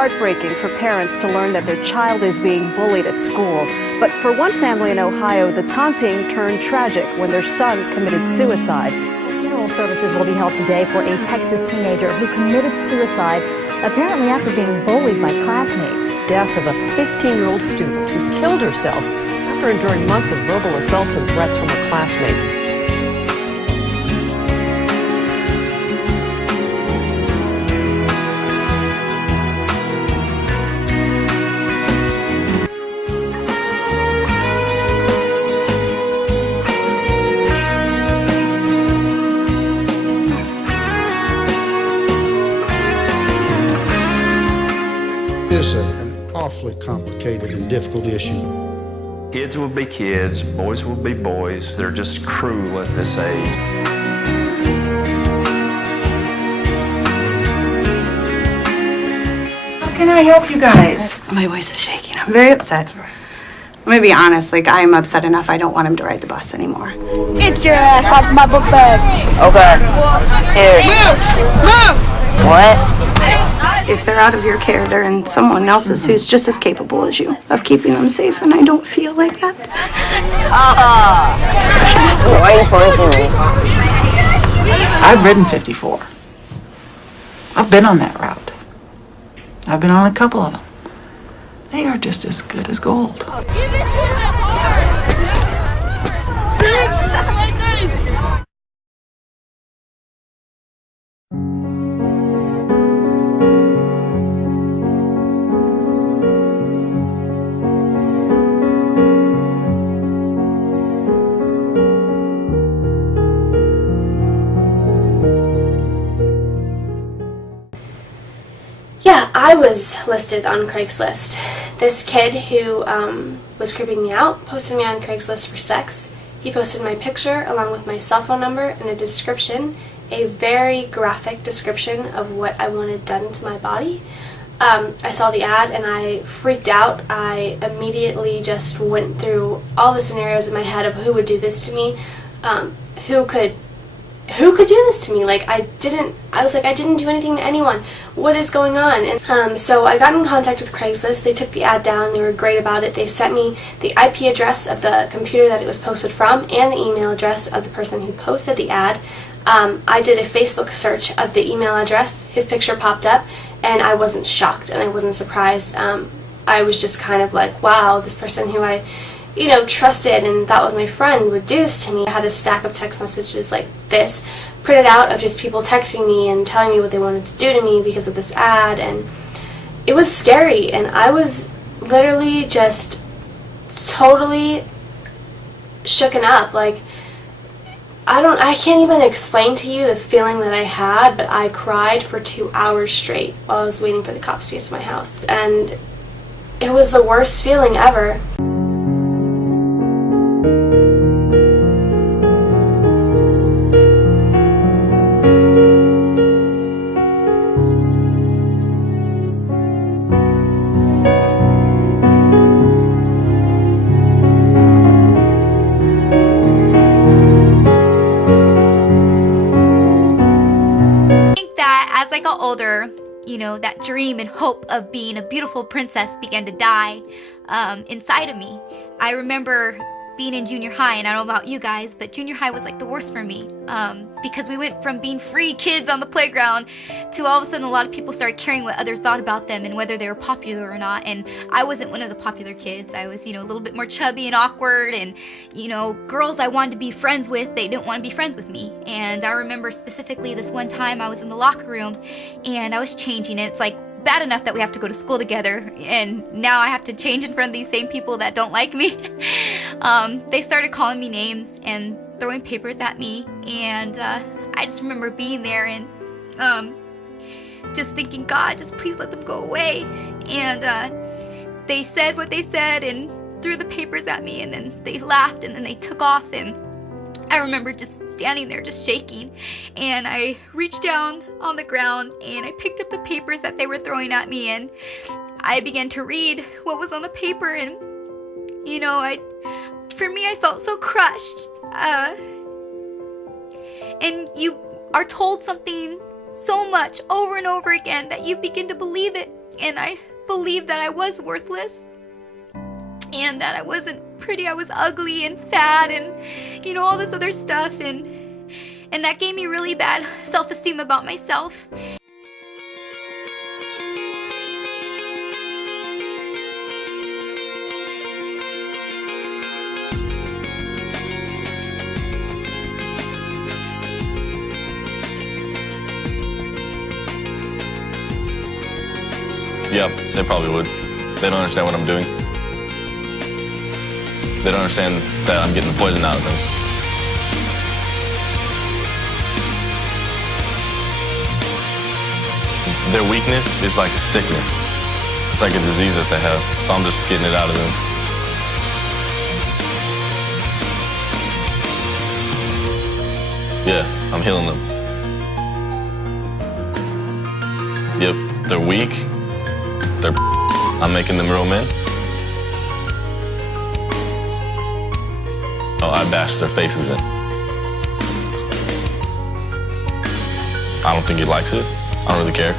heartbreaking for parents to learn that their child is being bullied at school. But for one family in Ohio, the taunting turned tragic when their son committed suicide. Funeral services will be held today for a Texas teenager who committed suicide, apparently after being bullied by classmates. Death of a 15-year-old student who killed herself after enduring months of verbal assaults and threats from her classmates. It's an awfully complicated and difficult issue. Kids will be kids, boys will be boys. They're just cruel at this age. How can I help you guys? My voice is shaking. I'm very upset. Let me be honest, I'm upset enough I don't want him to ride the bus anymore. Get your ass off my book bag. Okay. Here. Move! What? If they're out of your care, they're in someone else's who's just as capable as you of keeping them safe, and I don't feel like that. Why are you pointing me? I've ridden 54. I've been on that route. I've been on a couple of them. They are just as good as gold. Yeah, I was listed on Craigslist. This kid who was creeping me out posted me on Craigslist for sex. He posted my picture along with my cell phone number and a description, a very graphic description of what I wanted done to my body. I saw the ad and I freaked out. I immediately just went through all the scenarios in my head of who would do this to me, who could do this to me. I didn't do anything to anyone. What is going on? And so I got in contact with Craigslist. They took the ad down. They were great about it. They sent me the IP address of the computer that it was posted from and the email address of the person who posted the ad. I did a Facebook search of the email address. His picture popped up, and I wasn't shocked and I wasn't surprised. I was just kind of like, wow, this person who I trusted and thought was my friend would do this to me. I had a stack of text messages like this printed out of just people texting me and telling me what they wanted to do to me because of this ad, and it was scary, and I was literally just totally shooken up. I can't even explain to you the feeling that I had, but I cried for 2 hours straight while I was waiting for the cops to get to my house, and it was the worst feeling ever. As I got older, that dream and hope of being a beautiful princess began to die inside of me. I remember being in junior high, and I don't know about you guys, but junior high was the worst for me because we went from being free kids on the playground to all of a sudden a lot of people started caring what others thought about them and whether they were popular or not, and I wasn't one of the popular kids. I was, a little bit more chubby and awkward, and, girls I wanted to be friends with, they didn't want to be friends with me. And I remember specifically this one time I was in the locker room and I was changing, and it's bad enough that we have to go to school together, and now I have to change in front of these same people that don't like me. They started calling me names and throwing papers at me, and I just remember being there and just thinking, God, just please let them go away. And they said what they said and threw the papers at me, and then they laughed, and then they took off, and I remember just standing there just shaking, and I reached down on the ground and I picked up the papers that they were throwing at me, and I began to read what was on the paper, and for me I felt so crushed. And you are told something so much over and over again that you begin to believe it, and I believed that I was worthless and that I wasn't pretty. I was ugly and fat and, you know, all this other stuff, and that gave me really bad self-esteem about myself. Yeah, they probably would. They don't understand what I'm doing. They don't understand that I'm getting the poison out of them. Their weakness is like a sickness. It's like a disease that they have, so I'm just getting it out of them. Yeah, I'm healing them. Yep, they're weak. I'm making them real men. Oh, I bashed their faces in. I don't think he likes it. I don't really care.